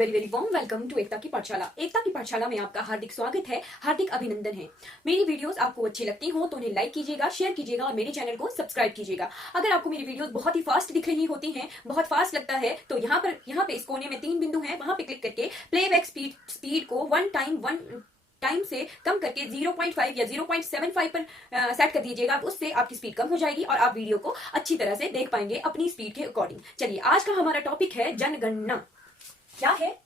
Very very warm welcome to Ekta की पाठशाला। एकता की पाठशाला में आपका हार्दिक स्वागत है, हार्दिक अभिनंदन है। मेरी वीडियोस आपको अच्छी लगती हो तो उन्हें लाइक कीजिएगा, शेयर कीजिएगा और मेरे चैनल को सब्सक्राइब कीजिएगा। अगर आपको मेरी वीडियोस बहुत ही फास्ट दिख रही होती हैं, बहुत फास्ट लगता है, तो यहाँ पे इस कोने में 3 बिंदु हैं, वहां पे क्लिक करके प्लेबैक स्पीड को वन टाइम से कम करके 0.5 या 0.75 पर सेट कर दीजिएगा। उससे आपकी स्पीड कम हो जाएगी और आप वीडियो को अच्छी तरह से देख पाएंगे अपनी स्पीड के अकॉर्डिंग। चलिए, आज का हमारा टॉपिक है जनगणना। क्या है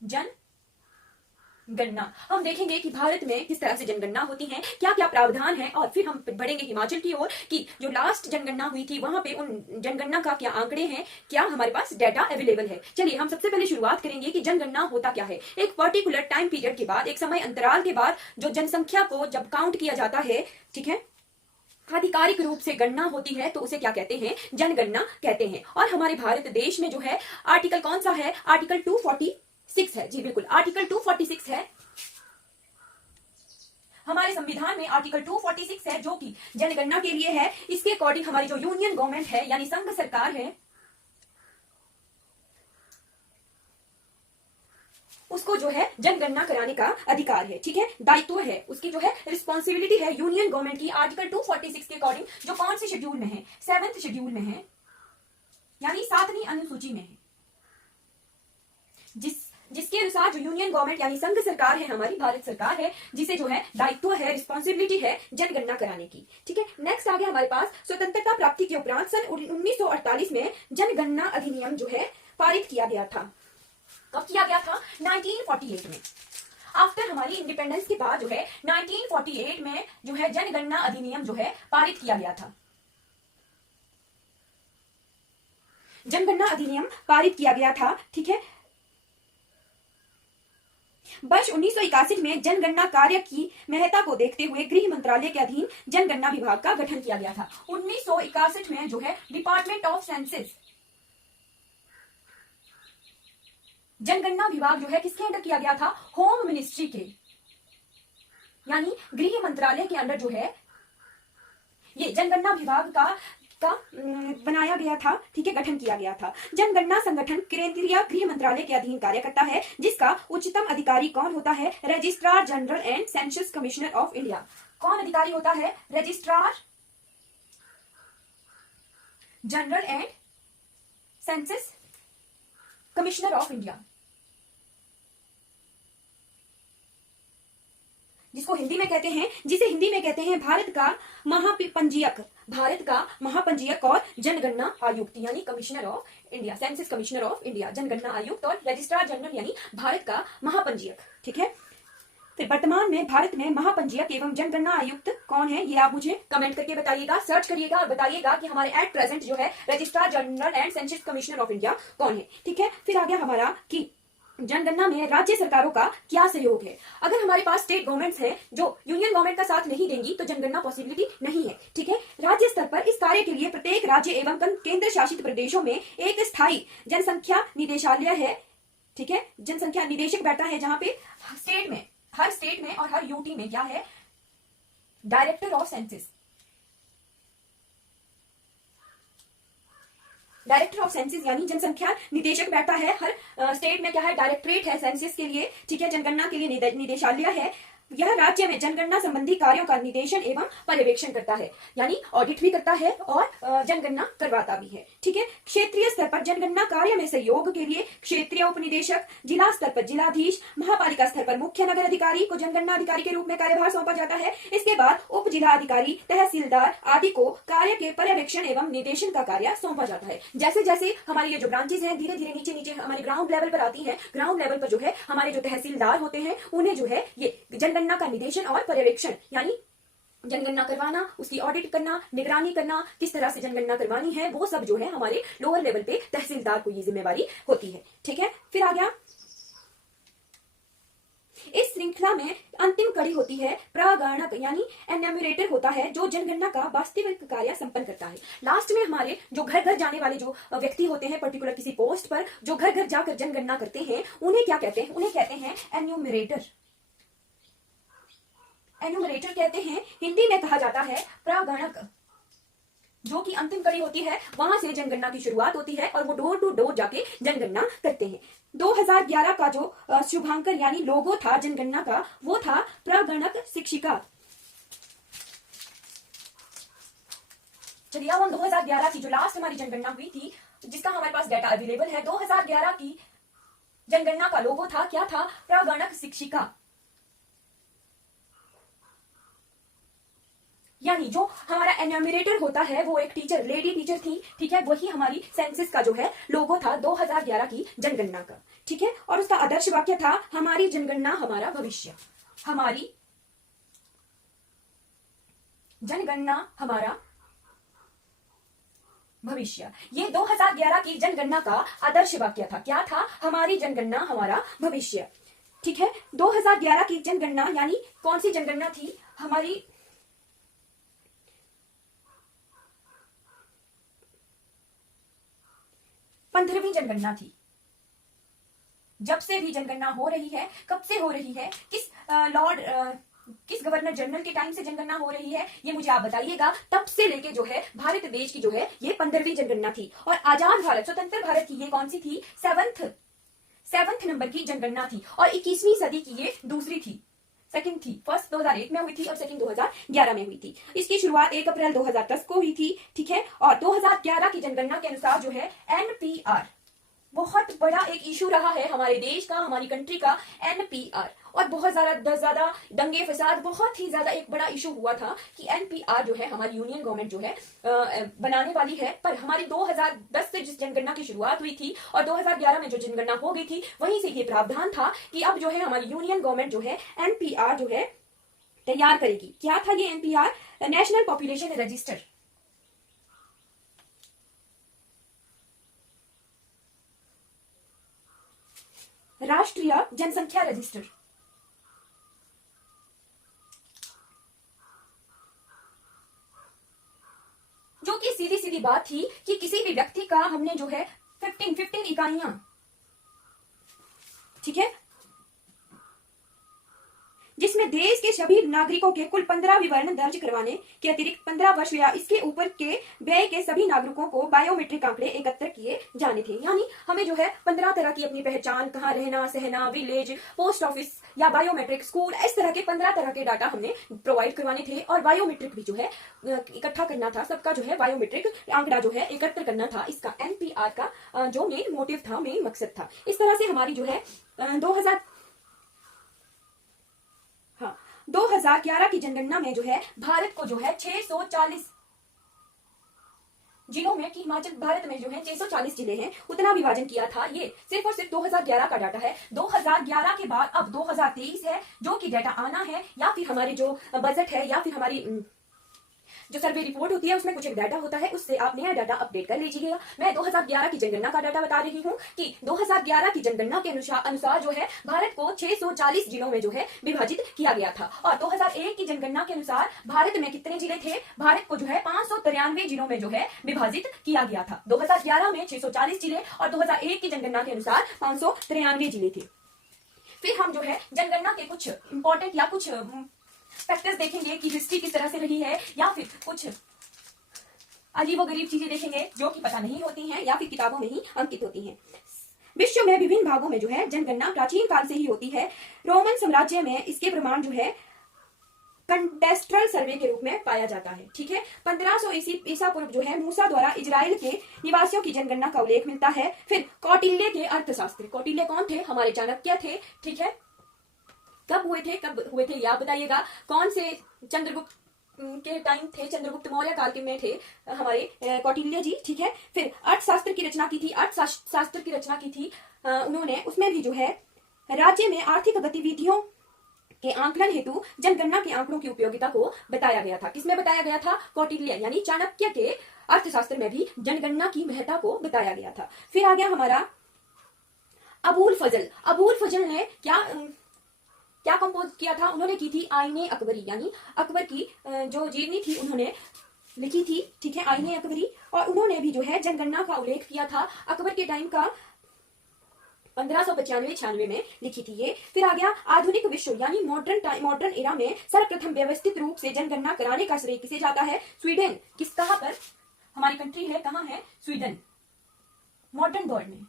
जनगणना? हम देखेंगे कि भारत में किस तरह से जनगणना होती है, क्या क्या प्रावधान है, और फिर हम बढ़ेंगे हिमाचल की ओर कि जो लास्ट जनगणना हुई थी वहां पे उन जनगणना का क्या आंकड़े हैं, क्या हमारे पास डाटा अवेलेबल है। चलिए, हम सबसे पहले शुरुआत करेंगे कि जनगणना होता क्या है। एक पर्टिकुलर टाइम पीरियड के बाद, एक समय अंतराल के बाद जो जनसंख्या को जब काउंट किया जाता है, ठीक है, आधिकारिक रूप से गणना होती है, तो उसे क्या कहते हैं? जनगणना कहते हैं। और हमारे भारत देश में जो है आर्टिकल कौन सा है? आर्टिकल 246 है। जी बिल्कुल, आर्टिकल 246 है। हमारे संविधान में आर्टिकल 246 है जो कि जनगणना के लिए है। इसके अकॉर्डिंग हमारी जो यूनियन गवर्नमेंट है यानी संघ सरकार है, उसको जो है जनगणना कराने का अधिकार है, ठीक है, दायित्व है, उसकी जो है रिस्पॉन्सिबिलिटी है यूनियन गवर्नमेंट की। आर्टिकल 246 के अकॉर्डिंग जो कौन से शेड्यूल में है? 7th शेड्यूल में है, यानी 7वीं अनुसूची में है, जिसके अनुसार जो यूनियन गवर्नमेंट यानी संघ सरकार है, हमारी भारत सरकार है, जिसे जो है दायित्व है, रिस्पॉन्सिबिलिटी है जनगणना कराने की, ठीक है। नेक्स्ट आ गया हमारे पास स्वतंत्रता प्राप्ति के उपरांत सन 1948 में जनगणना अधिनियम जो है पारित किया गया था। कब किया गया था? 1948 में। आफ्टर हमारी इंडिपेंडेंस के बाद जो है 1948 में जो है जनगणना अधिनियम जो है पारित किया गया था। जनगणना अधिनियम पारित किया गया था, ठीक है। वर्ष 1961 में जनगणना कार्य की महत्ता को देखते हुए गृह मंत्रालय के अधीन जनगणना विभाग का गठन किया गया था। 1961 में जो है डिपार्टमेंट ऑफ सेंसस जनगणना विभाग जो है किसके अंडर किया गया था? होम मिनिस्ट्री के, यानी गृह मंत्रालय के अंडर जो है ये जनगणना विभाग का बनाया गया था, ठीक है, गठन किया गया था। जनगणना संगठन केंद्रीय गृह मंत्रालय के अधीन कार्य करता है, जिसका उच्चतम अधिकारी कौन होता है? Registrar general and census commissioner of India. कौन अधिकारी होता है? Registrar general and census commissioner of India, जिसे हिंदी में कहते हैं भारत का महापंजीयक और जनगणना आयुक्त यानी commissioner of India, census commissioner of India, जनगणना आयुक्त और रजिस्ट्रार जनरल यानी भारत का महापंजीयक, ठीक है। तो वर्तमान में भारत में महापंजीयक एवं जनगणना आयुक्त कौन है, ये आप मुझे कमेंट करके बताइएगा, सर्च करिएगा और बताइएगा कि हमारे एट प्रेजेंट जो है registrar general and census commissioner of India कौन है, ठीक है। फिर आ गया हमारा कि जनगणना में राज्य सरकारों का क्या सहयोग है। अगर हमारे पास स्टेट गवर्नमेंट्स हैं जो यूनियन गवर्नमेंट का साथ नहीं देंगी तो जनगणना पॉसिबिलिटी नहीं है, ठीक है। राज्य स्तर पर इस कार्य के लिए प्रत्येक राज्य एवं केंद्र शासित प्रदेशों में एक स्थायी जनसंख्या निदेशालय है, ठीक है। जनसंख्या निदेशक बैठा है, जहां पे हर स्टेट में और हर यूटी में क्या है? डायरेक्टर ऑफ सेंसस, यानी जनसंख्या निदेशक बैठा है हर स्टेट में। क्या है? डायरेक्टरेट है सेंसस के लिए, ठीक है, जनगणना के लिए निदेशालय है। यह राज्य में जनगणना संबंधी कार्यों का निर्देशन एवं पर्यवेक्षण करता है, यानी ऑडिट भी करता है और जनगणना करवाता भी है, ठीक है। क्षेत्रीय स्तर पर जनगणना कार्य में सहयोग के लिए क्षेत्रीय उपनिदेशक, जिला स्तर पर जिलाधीश, महापालिका स्तर पर मुख्य नगर अधिकारी को जनगणना अधिकारी के रूप में कार्यभार सौंपा जाता है। इसके बाद उप जिला अधिकारी, तहसीलदार आदि को कार्य के पर्यवेक्षण एवं निर्देशन का कार्य सौंपा जाता है। जैसे जैसे हमारी ये जो ब्रांचेस हैं धीरे धीरे नीचे हमारे ग्राउंड लेवल पर आती है, ग्राउंड लेवल पर जो है हमारे जो तहसीलदार होते हैं उन्हें जो है ये जनगणना का निर्देशन और पर्यवेक्षण यानी जनगणना करवाना, उसकी ऑडिट करना, निगरानी करना, किस तरह से जनगणना करवानी है, वो सब जो है हमारे लोअर लेवल पे तहसीलदार को ये जिम्मेवारी होती है, ठीक है। फिर आ गया इस श्रृंखला में अंतिम कड़ी होती है प्रगणक यानी एन्यूमरेटर होता है, जो जनगणना का वास्तविक कार्य संपन्न करता है। लास्ट में हमारे जो घर घर जाने वाले जो व्यक्ति होते हैं, पर्टिकुलर किसी पोस्ट पर जो घर घर जाकर जनगणना करते हैं, उन्हें क्या कहते हैं? उन्हें कहते हैं एन्यूमरेटर। एन्यूमरेटर कहते हैं, हिंदी में कहा जाता है प्रगणक। जो कि अंतिम कड़ी होती है, वहां से जनगणना की शुरुआत होती है और वो डोर टू डोर जाके जनगणना करते हैं। 2011 का जो शुभांकर यानी लोगो था जनगणना का, वो था प्रगणक शिक्षिका। चलिए अब हम 2011 की जो लास्ट हमारी जनगणना हुई थी, जिसका हमारे पास डाटा अवेलेबल है, 2011 की जनगणना का लोगो था, क्या था? प्रगणक शिक्षिका। यानी जो हमारा एन्यूमरेटर होता है वो एक टीचर, लेडी टीचर थी, ठीक है, वही हमारी सेंसस का जो है लोगो था 2011 की जनगणना का, ठीक है। और उसका आदर्श वाक्य था, हमारी जनगणना हमारा भविष्य, हमारी जनगणना हमारा भविष्य। ये 2011 की जनगणना का आदर्श वाक्य था। क्या था? हमारी जनगणना हमारा भविष्य, ठीक है। 2011 की जनगणना यानी कौन सी जनगणना थी? हमारी 15वीं जनगणना थी। जब से भी जनगणना हो रही है, कब से हो रही है, किस गवर्नर जनरल के टाइम से जनगणना हो रही है, ये मुझे आप बताइएगा। तब से लेके जो है भारत देश की जो है ये 15वीं जनगणना थी। और आजाद भारत, स्वतंत्र भारत की ये कौन सी थी? सेवंथ नंबर की जनगणना थी। और 21वीं सदी की ये दूसरी थी, सेकंड थी। फर्स्ट 2001 में हुई थी और सेकंड 2011 में हुई थी। इसकी शुरुआत 1 अप्रैल 2010 को हुई थी, ठीक है। और 2011 की जनगणना के अनुसार जो है एनपीआर बहुत बड़ा एक इशू रहा है हमारे देश का, हमारी कंट्री का, एनपीआर। और बहुत ज्यादा दंगे फसाद, बहुत ही ज्यादा एक बड़ा इशू हुआ था कि एनपीआर जो है हमारी यूनियन गवर्नमेंट जो है बनाने वाली है। पर हमारी 2010 से जिस जनगणना की शुरुआत हुई थी और 2011 में जो जनगणना हो गई थी, वहीं से ये प्रावधान था कि अब जो है हमारी यूनियन गवर्नमेंट जो है एनपीआर जो है तैयार करेगी। क्या था ये एनपीआर? National population register. राष्ट्रीय जनसंख्या रजिस्टर। जो कि सीधी सीधी बात थी कि किसी भी व्यक्ति का हमने जो है 15 इकाइयां, ठीक है, जिसमें देश के सभी नागरिकों के कुल 15 विवरण दर्ज करवाने के अतिरिक्त 15 वर्ष या इसके ऊपर के व्यय के सभी नागरिकों को बायोमेट्रिक आंकड़े एकत्र किए जाने थे। यानी हमें जो है 15 तरह की अपनी पहचान, कहाँ रहना सहना, विलेज, पोस्ट ऑफिस या बायोमेट्रिक स्कूल, इस तरह के 15 तरह के डाटा हमने प्रोवाइड करवाने थे। और बायोमेट्रिक भी जो है इकट्ठा करना था, सबका जो है बायोमेट्रिक आंकड़ा जो है एकत्र करना था। इसका एनपीआर का जो मेन मोटिव था, मेन मकसद था। इस तरह से हमारी जो है 2011 की जनगणना में जो है भारत को जो है 640 जिलों में, कि हिमाचल भारत में जो है 640 जिले हैं, उतना विभाजन किया था। ये सिर्फ और सिर्फ 2011 का डाटा है। 2011 के बाद अब 2023 है, जो कि डाटा आना है, या फिर हमारी जो बजट है, या फिर हमारी जो सर्वे रिपोर्ट होती है उसमें कुछ एक डाटा होता है, उससे आप नया डाटा अपडेट कर लीजिएगा। मैं 2011 की जनगणना का डाटा बता रही हूँ कि 2011 की जनगणना के अनुसार जो है भारत को 640 जिलों में जो है विभाजित किया गया था। और 2001 की जनगणना के अनुसार भारत में कितने जिले थे? भारत को जो है 593 जिलों में जो है विभाजित किया गया था। 2011 में 640 जिले और 2001 की जनगणना के अनुसार 593 जिले थे। फिर हम जो है जनगणना के कुछ इंपॉर्टेंट या कुछ फैक्टर्स देखेंगे कि हिस्ट्री किस तरह से रही है, या फिर कुछ अजीबोगरीब चीजें देखेंगे जो कि पता नहीं होती हैं या फिर किताबों में ही अंकित होती हैं। विश्व में विभिन्न भागों में जो है जनगणना प्राचीन काल से ही होती है। रोमन साम्राज्य में इसके प्रमाण जो है कंडेस्ट्रल सर्वे के रूप में पाया जाता है, ठीक है। 1500 ईसा पूर्व जो है मूसा द्वारा इजराइल के निवासियों की जनगणना का उल्लेख मिलता है। फिर कौटिल्य के अर्थशास्त्र, कौटिल्य कौन थे? हमारे चाणक्य थे, ठीक है। कब हुए थे ये आप बताइएगा। कौन से चंद्रगुप्त के टाइम थे? चंद्रगुप्त मौर्य काल के में थे हमारे कौटिल्य जी, ठीक है। फिर अर्थशास्त्र की रचना की थी, अर्थशास्त्र की रचना की थी उन्होंने। उसमें भी जो है राज्य में आर्थिक गतिविधियों के आंकलन हेतु जनगणना के आंकड़ों की उपयोगिता को बताया गया था। किसमें बताया गया था? कौटिल्य यानी चाणक्य के अर्थशास्त्र में भी जनगणना की महत्ता को बताया गया था। फिर आ गया हमारा अबुल फजल। अबुल फजल ने क्या कंपोज किया था? उन्होंने की थी आईने अकबरी, यानी अकबर की जो जीवनी थी उन्होंने लिखी थी, ठीक है, आईने अकबरी। और उन्होंने भी जो है जनगणना का उल्लेख किया था अकबर के टाइम का, 1595-96 में लिखी थी ये। फिर आ गया आधुनिक विश्व यानी मॉडर्न एरा में सर्वप्रथम व्यवस्थित रूप से जनगणना कराने का श्रेय किसे जाता है? स्वीडन। कहाँ पर? हमारी कंट्री है, कहाँ है, स्वीडन, मॉडर्न दौर में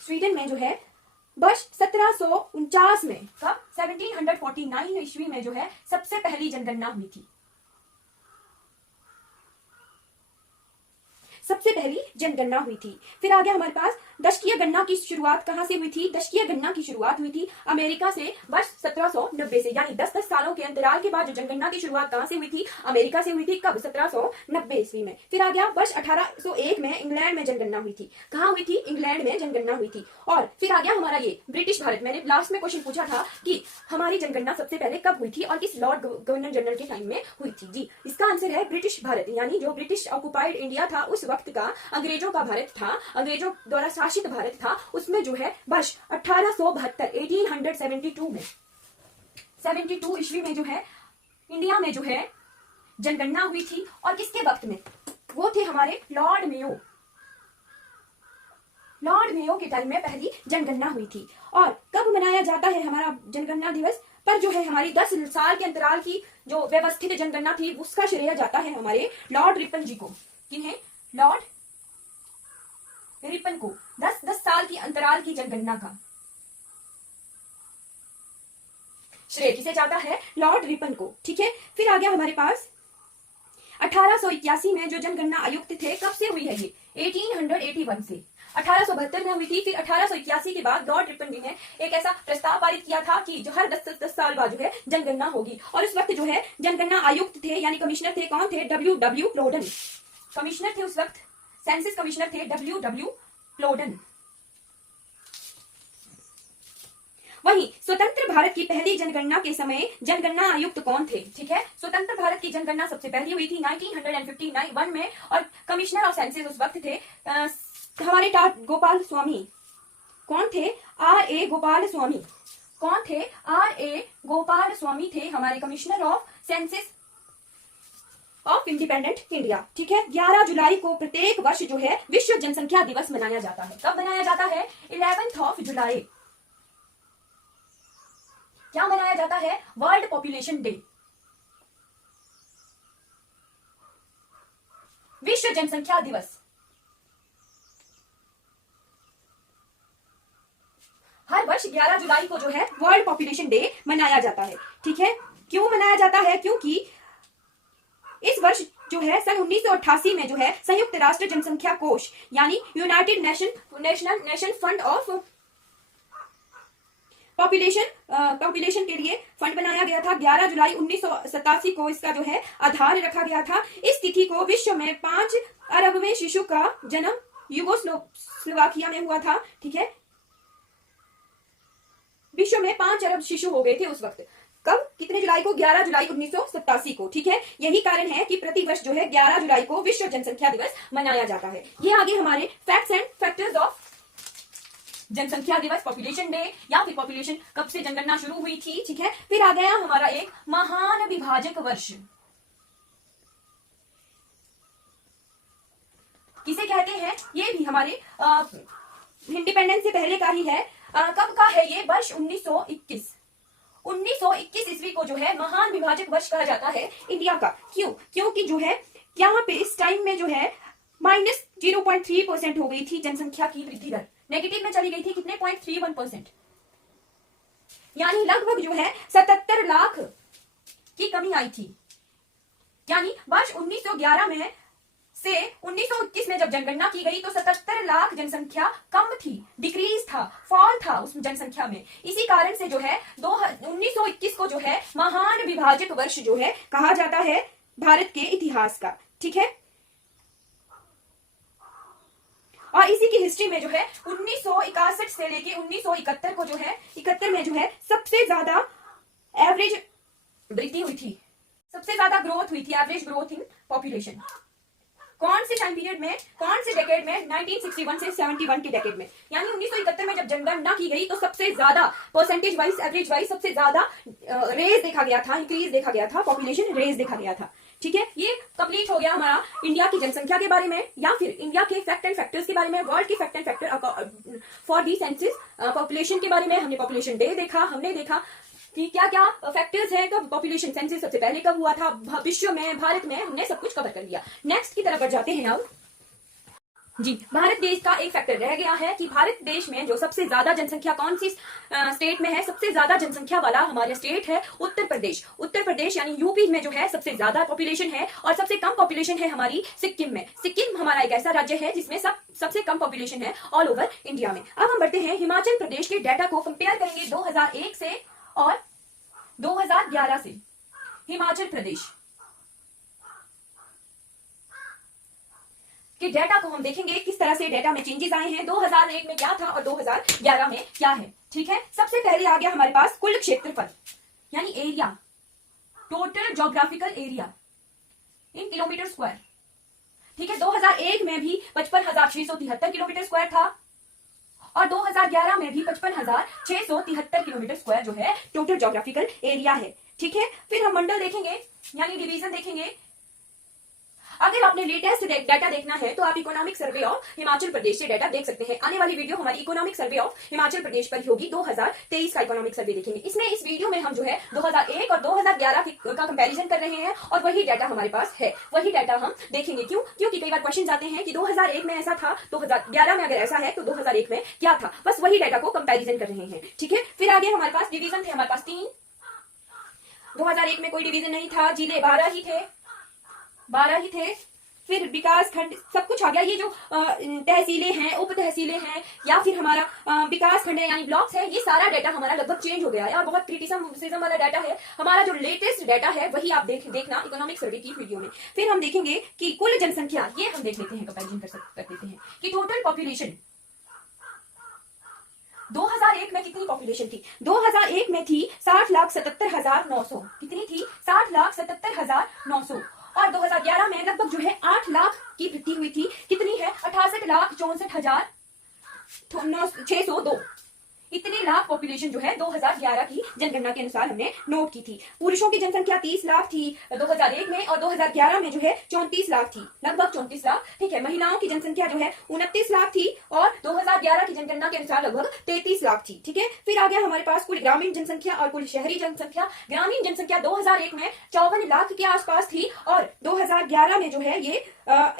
स्वीडन में जो है वर्ष 1749 में, कब, 1749 ईस्वी में जो है सबसे पहली जनगणना हुई थी। सबसे पहली जनगणना हुई थी। फिर आ गया हमारे पास दशकीय गणना की शुरुआत कहां से हुई थी। दशकीय गणना की शुरुआत हुई थी अमेरिका से वर्ष 1790 से, यानी 10-10 सालों के अंतराल के बाद जो जनगणना की शुरुआत कहां से हुई थी, अमेरिका से हुई थी। कब, 1790 ईस्वी में। फिर आ गया वर्ष 1801 में इंग्लैंड में जनगणना हुई थी। कहां हुई थी, इंग्लैंड में जनगणना हुई थी। और फिर आ गया हमारा ये ब्रिटिश भारत। मैंने लास्ट में क्वेश्चन पूछा था कि हमारी जनगणना सबसे पहले कब हुई थी और किस लॉर्ड गवर्नर जनरल के टाइम में हुई थी। जी, इसका आंसर है ब्रिटिश भारत, यानी जो ब्रिटिश ऑक्युपाइड इंडिया था उस वक्त का, अंग्रेजों का भारत था, अंग्रेजों द्वारा शासित भारत था, उसमें जो है वर्ष 1872 में, 72 ईस्वी में जो है इंडिया में जो है जनगणना हुई थी। और किसके वक्त में, वो थे हमारे लॉर्ड मेयो। लॉर्ड मेयो के टाइम में पहली जनगणना हुई थी। और कब मनाया जाता है हमारा जनगणना दिवस, पर जो है हमारी 10 साल के अंतराल की जो व्यवस्थित जनगणना थी उसका श्रेय जाता है हमारे लॉर्ड रिपन जी को। किन्हें, लॉर्ड रिपन को। 10-10 साल की अंतराल की जनगणना का श्रेय किसे जाता है, लॉर्ड रिपन को। ठीक है। फिर आ गया हमारे पास 1881 में जो जनगणना आयुक्त थे, कब से हुई है ये, 1881 से। 1872 में हुई थी। फिर 1881 के बाद लॉर्ड रिपन जी ने एक ऐसा प्रस्ताव पारित किया था कि जो हर 10 साल बाद जो है जनगणना होगी। और उस वक्त जो है जनगणना आयुक्त थे, यानी कमिश्नर थे, कौन थे, W.W. प्लोडन कमिश्नर थे उस वक्त, सेंसस कमिश्नर थे W.W. प्लोडन। वहीं स्वतंत्र भारत की पहली जनगणना के समय जनगणना आयुक्त कौन थे। ठीक है, स्वतंत्र भारत की जनगणना सबसे पहली हुई थी 1951 में, और कमिश्नर ऑफ सेंसस उस वक्त थे हमारे गोपाल स्वामी। कौन थे, R.A. गोपाल स्वामी। कौन थे, R.A. गोपाल स्वामी थे हमारे commissioner of census of independent India. ठीक है। 11 जुलाई को प्रत्येक वर्ष जो है विश्व जनसंख्या दिवस मनाया जाता है। कब मनाया जाता है, 11 जुलाई। क्या मनाया जाता है, वर्ल्ड पॉपुलेशन डे, विश्व जनसंख्या दिवस। हर वर्ष 11 जुलाई को जो है वर्ल्ड पॉपुलेशन डे मनाया जाता है। ठीक है। क्यों मनाया जाता है, क्योंकि इस वर्ष जो है सन 1988 में जो है संयुक्त राष्ट्र जनसंख्या कोष, यानी United nation fund of population के लिए फंड बनाया गया था। 11 जुलाई 1987 को इसका जो है आधार रखा गया था। इस तिथि को विश्व में 5 अरबवें शिशु का जन्म यूगोस्लोवाकिया में हुआ था। ठीक है, विश्व में 5 अरब शिशु हो गए थे उस वक्त। कब, कितने जुलाई को, 11 जुलाई 1987 को। ठीक है, यही कारण है कि प्रतिवर्ष जो है 11 जुलाई को विश्व जनसंख्या दिवस मनाया जाता है। ये आगे हमारे फैक्ट्स एंड फैक्टर्स ऑफ जनसंख्या दिवस, पॉपुलेशन डे, या फिर पॉपुलेशन कब से जनगणना शुरू हुई थी। ठीक है। फिर आ गया हमारा एक महान विभाजक वर्ष, किसे कहते हैं, ये भी हमारे इंडिपेंडेंस से पहले का ही है। कब का है ये, वर्ष 1921 ईस्वी को जो है महान विभाजक वर्ष कहा जाता है इंडिया का। क्यों, क्योंकि जो है यहाँ पे इस टाइम में जो है -0.3% हो गई थी जनसंख्या की वृद्धि दर, नेगेटिव में चली गई थी। कितने, 0.31%, यानी लगभग जो है 77 लाख की कमी आई थी। यानी वर्ष 1911 में से 1921 में जब जनगणना की गई तो 77 लाख जनसंख्या कम थी, डिक्रीज था, फॉल था उस जनसंख्या में। इसी कारण से जो है 1921 को जो है महान विभाजक वर्ष जो है कहा जाता है भारत के इतिहास का। ठीक है। और इसी की हिस्ट्री में जो है 1961 से लेके 1971 को जो है 71 में जो है सबसे ज्यादा एवरेज वृद्धि हुई थी, सबसे ज्यादा ग्रोथ हुई थी, एवरेज ग्रोथ इन पॉपुलेशन। कौन से टाइम पीरियड में, कौन से डेकेड में, 1961 से 71 के डेकेड में। यानी 1971 में जब जनगणना की गई तो सबसे ज्यादा परसेंटेज वाइज, एवरेज वाइज सबसे ज्यादा रेज देखा गया था, इंक्रीज देखा गया था, पॉपुलेशन रेज देखा गया था। ठीक है, ये कंप्लीट हो गया हमारा इंडिया की जनसंख्या के बारे में, या फिर इंडिया के फैक्ट एंड फैक्टर्स के बारे में, वर्ल्ड के fact and factor for the census, population के बारे में हमने पॉपुलेशन डे देखा, हमने देखा कि क्या क्या फैक्टर्स है, कब पॉपुलेशन सेंसस सबसे पहले कब हुआ था, विश्व में, भारत में, हमने सब कुछ कवर कर लिया। नेक्स्ट की तरफ बढ़ जाते हैं अब। जी, भारत देश का एक फैक्टर रह गया है कि भारत देश में जो सबसे ज्यादा जनसंख्या कौन सी स्टेट में है, सबसे ज्यादा जनसंख्या वाला हमारा स्टेट है उत्तर प्रदेश। उत्तर प्रदेश यानी यूपी में जो है सबसे ज्यादा पॉपुलेशन है, और सबसे कम पॉपुलेशन है हमारी सिक्किम में। सिक्किम हमारा एक ऐसा राज्य है जिसमें सबसे कम पॉपुलेशन है ऑल ओवर इंडिया में। अब हम बढ़ते हैं हिमाचल प्रदेश के डाटा को कंपेयर करेंगे 2001 से और 2011 से। हिमाचल प्रदेश कि डेटा को हम देखेंगे किस तरह से डेटा में चेंजेस आए हैं, 2001 में क्या था और 2011 में क्या है। ठीक है, सबसे पहले आ गया हमारे पास कुल क्षेत्रफल यानी area, total geographical area in kilometre square. ठीक है, 2001 में भी 55,673 किलोमीटर स्क्वायर था और 2011 में भी 55,673 किलोमीटर स्क्वायर जो है टोटल ज्योग्राफिकल एरिया है। ठीक है, फिर हम मंडल देखेंगे यानी डिवीजन देखेंगे। अगर आपने लेटेस्ट डाटा देखना है तो आप इकोनॉमिक सर्वे ऑफ हिमाचल प्रदेश से डाटा देख सकते हैं। आने वाली वीडियो हमारी इकोनॉमिक सर्वे ऑफ हिमाचल प्रदेश पर होगी, 2023 का इकोनॉमिक सर्वे देखेंगे। इसमें इस वीडियो में हम जो है 2001 और 2011 का कंपैरिजन कर रहे हैं और वही डाटा हमारे पास है, वही डाटा हम देखेंगे। क्योंकि कई बार क्वेश्चन आते हैं कि 2001 में ऐसा था, 2011 में अगर ऐसा है तो 2001 में क्या था, बस वही डाटा को कंपेरिजन कर रहे हैं। ठीक है, फिर आगे हमारे पास डिवीजन थे, हमारे पास 3। 2001 में कोई डिवीजन नहीं था, जिले 12 ही थे। फिर विकास खंड सब कुछ आ गया। ये जो तहसीलें हैं, उप तहसीलें हैं या फिर हमारा विकास खंड है यानी ब्लॉक्स है, ये सारा डाटा हमारा लगभग चेंज हो गया है और बहुत क्रिटिसिज्म वाला डाटा है। हमारा जो लेटेस्ट डाटा है वही आप देखना इकोनॉमिक सर्वे की वीडियो में। फिर हम देखेंगे कि कुल जनसंख्या, ये हम देख लेते हैं, कंपैरिजन कर देते हैं कि टोटल पॉपुलेशन 2001 में कितनी पॉपुलेशन थी। 2001 में थी 60,77,900। कितनी थी? 60,77,900। और 2011 में लगभग जो है 8 लाख की वृद्धि हुई थी। कितनी है? 68,64,602। इतनी लाख पॉपुलेशन जो है 2011 की जनगणना के अनुसार हमने नोट की थी। पुरुषों की जनसंख्या 30 लाख थी 2001 में और 2011 में जो है 34 लाख थी, लगभग 34 लाख। ठीक है, महिलाओं की जनसंख्या जो है 29 लाख थी और 2011 की जनगणना के अनुसार लगभग 33 लाख थी। ठीक है, फिर आ गया हमारे पास कुल ग्रामीण जनसंख्या और कुल शहरी जनसंख्या। ग्रामीण जनसंख्या 2001 में 54 लाख के आसपास थी और 2011 में जो है ये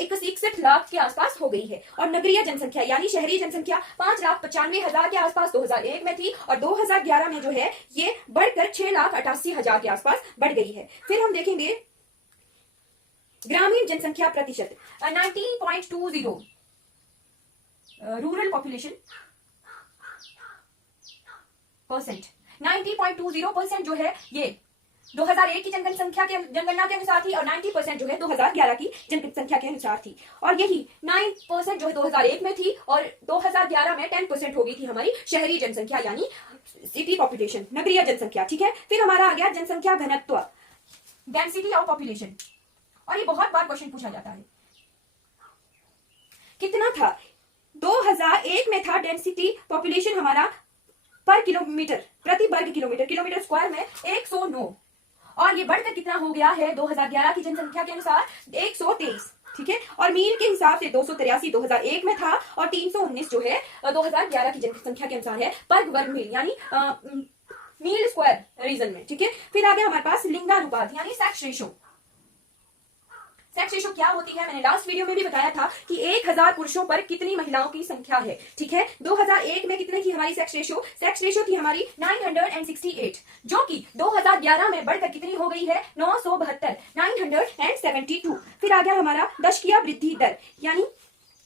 61 लाख के आसपास हो गई है। और नगरीय जनसंख्या यानी शहरी जनसंख्या 5,95,000 के आसपास 2001 में थी और 2011 में जो है ये बढ़कर 6,88,000 के आसपास बढ़ गई है। फिर हम देखेंगे ग्रामीण जनसंख्या प्रतिशत 19.20। रूरल पॉपुलेशन परसेंट 90.20% जो है ये 2001 की जनगणना के अनुसार थी और 90% जो है 2011 की जनसंख्या के अनुसार थी। और यही 9% जो है 2001 में थी और 2011 में 10% हो गई थी हमारी शहरी जनसंख्या यानी सिटी पॉपुलेशन, नगरीय जनसंख्या। ठीक है, फिर हमारा आ गया जनसंख्या घनत्व, डेंसिटी ऑफ पॉपुलेशन। और ये बहुत बार क्वेश्चन पूछा जाता है, कितना था? 2001 में था डेंसिटी पॉपुलेशन हमारा पर किलोमीटर, प्रति वर्ग किलोमीटर, किलोमीटर स्क्वायर में 109 और ये बढ़कर कितना हो गया है 2011 की जनसंख्या के अनुसार 123। ठीक है, और मील के हिसाब से 283 2001 में था और 319 जो है 2011 की जनसंख्या के अनुसार है पर वर्ग मील यानी मील स्क्वायर रीजन में। ठीक है, फिर आ गया हमारे पास लिंगानुपात यानी सेक्स रेशो। सेक्स रेशो क्या होती है? मैंने लास्ट वीडियो में भी बताया था कि 1000 पुरुषों पर कितनी महिलाओं की संख्या है। ठीक है, 2001 में कितनी थी हमारी सेक्स रेशो? सेक्स रेशो थी हमारी 968 जो कि 2011 में बढ़कर कितनी हो गई है? 972, 972। फिर आ गया हमारा दशकीय वृद्धि दर यानी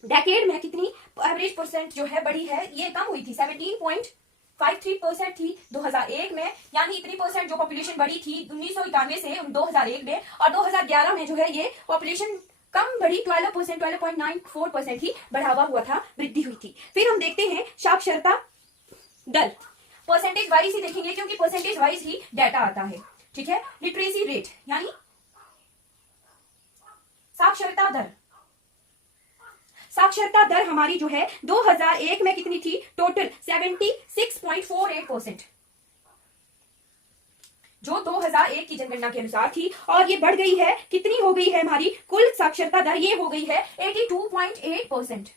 डेकेड में कितनी एवरेज परसेंट जो है बढ़ी है, ये कम हुई थी, 17.53% थी 2001 में, यानी इतनी परसेंट जो पॉपुलेशन बढ़ी थी 1991 से 2001 में। और 2011 में जो है ये पॉपुलेशन कम बढ़ी, 12%, 12.94% ही बढ़ावा हुआ था, वृद्धि हुई थी। फिर हम देखते हैं साक्षरता दर, परसेंटेज वाइज ही देखेंगे क्योंकि परसेंटेज वाइज ही डाटा आता है। ठीक है, लिटरेसी रेट यानी साक्षरता दर। साक्षरता दर हमारी जो है 2001 में कितनी थी? टोटल 76.48% जो 2001 की जनगणना के अनुसार थी और ये बढ़ गई है, कितनी हो गई है हमारी कुल साक्षरता दर? ये हो गई है 82.8%।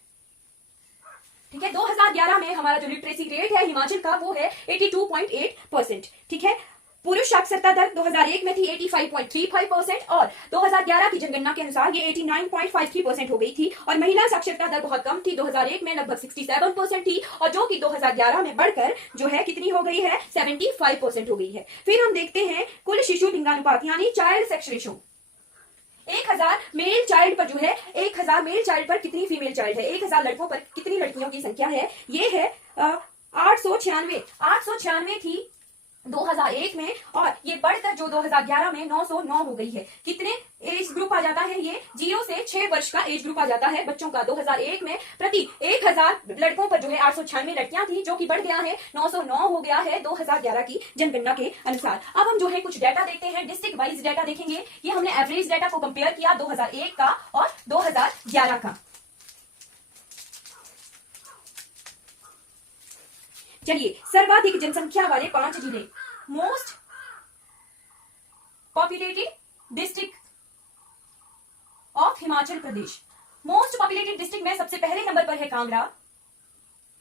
ठीक है, 2011 में हमारा जो लिटरेसी रेट है हिमाचल का वो है 82.8%। ठीक है, पुरुष साक्षरता दर 2001 में थी 85.35% और 2011 की जनगणना के अनुसार ये 89.53% हो गई थी। और महिला साक्षरता दर बहुत कम थी, 2001 में लगभग 67% थी और जो कि 2011 में बढ़कर जो है कितनी हो गई है, 75% हो गई है। फिर हम देखते हैं कुल शिशु लिंगानुपात यानी child sex ratio. 1000 male child पर जो है, 1000 मेल चाइल्ड पर कितनी फीमेल चाइल्ड है, 1000 लड़कों पर कितनी लड़कियों की संख्या है, ये है 896 थी 2001 में और ये बढ़कर जो 2011 में 909 हो गई है। कितने एज ग्रुप आ जाता है, ये 0 से 6 वर्ष का एज ग्रुप आ जाता है बच्चों का। 2001 में प्रति 1000 लड़कों पर जो है 896 लड़कियां थी, जो कि बढ़ गया है 909 हो गया है 2011 की जनगणना के अनुसार। अब हम जो है कुछ डाटा देखते हैं, डिस्ट्रिक्ट वाइज डाटा देखेंगे। ये हमने एवरेज डाटा को कंपेयर किया 2001 का और 2011 का। चलिए, सर्वाधिक जनसंख्या वाले 5 जिले, most populated district of Himachal Pradesh. Most populated district में सबसे पहले नंबर पर है कांगड़ा।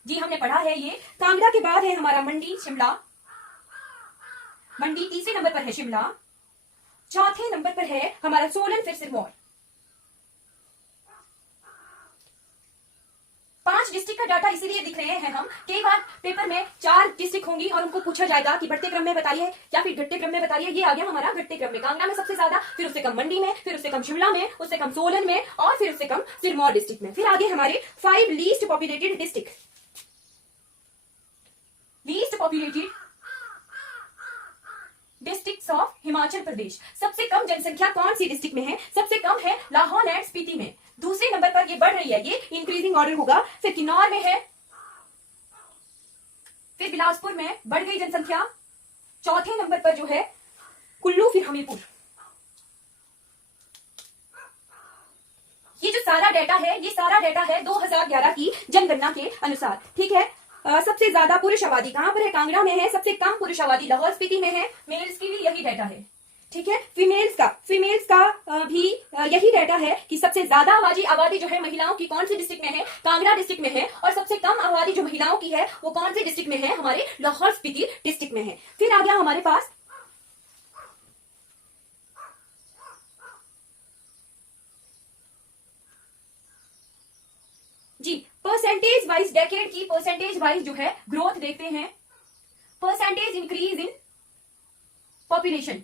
जी हमने पढ़ा है ये। कांगड़ा के बाद है हमारा मंडी, शिमला। मंडी तीसरे नंबर पर है शिमला। चौथे नंबर पर है हमारा सोलन, फिर सिरमौर। 5 डिस्ट्रिक्ट का डाटा इसीलिए दिख रहे हैं हम, कई बार पेपर में 4 डिस्ट्रिक्ट होंगी और उनको पूछा जाएगा कि बढ़ते क्रम में बताइए या फिर घटते क्रम में बताइए। ये आ गया हमारा घटते क्रम में, कांगड़ा में सबसे ज्यादा, फिर उससे कम मंडी में, फिर उससे कम शिमला में, उससे कम सोलन में और फिर उससे कम सिरमौर डिस्ट्रिक्ट में। फिर आगे हमारे 5 least populated district. Least populated districts of Himachal Pradesh. सबसे कम जनसंख्या कौन सी डिस्ट्रिक्ट में है, सबसे कम है लाहौल एंड स्पीति में। दूसरे नंबर पर ये बढ़ रही है, ये इंक्रीजिंग ऑर्डर होगा। फिर किन्नौर में है, फिर बिलासपुर में बढ़ गई जनसंख्या। चौथे नंबर पर जो है कुल्लू, फिर हमीरपुर। ये जो सारा डेटा है, ये सारा डेटा है 2011 की जनगणना के अनुसार। ठीक है, सबसे ज्यादा पुरुष आबादी कहां पर है, कांगड़ा में है। सबसे कम पुरुष आबादी लाहौल स्पीति में है। मेल्स की भी यही डेटा है। ठीक है, फीमेल्स का भी यही डेटा है कि सबसे ज्यादा आबादी जो है महिलाओं की कौन सी डिस्ट्रिक्ट में है, कांगड़ा डिस्ट्रिक्ट में है। और सबसे कम आबादी जो महिलाओं की है वो कौन से डिस्ट्रिक्ट में है, हमारे लाहौल स्पीति डिस्ट्रिक्ट में है। फिर आ गया हमारे पास जी परसेंटेज वाइज, डेकेड की परसेंटेज वाइज जो है ग्रोथ देखते हैं। Percentage increase in population.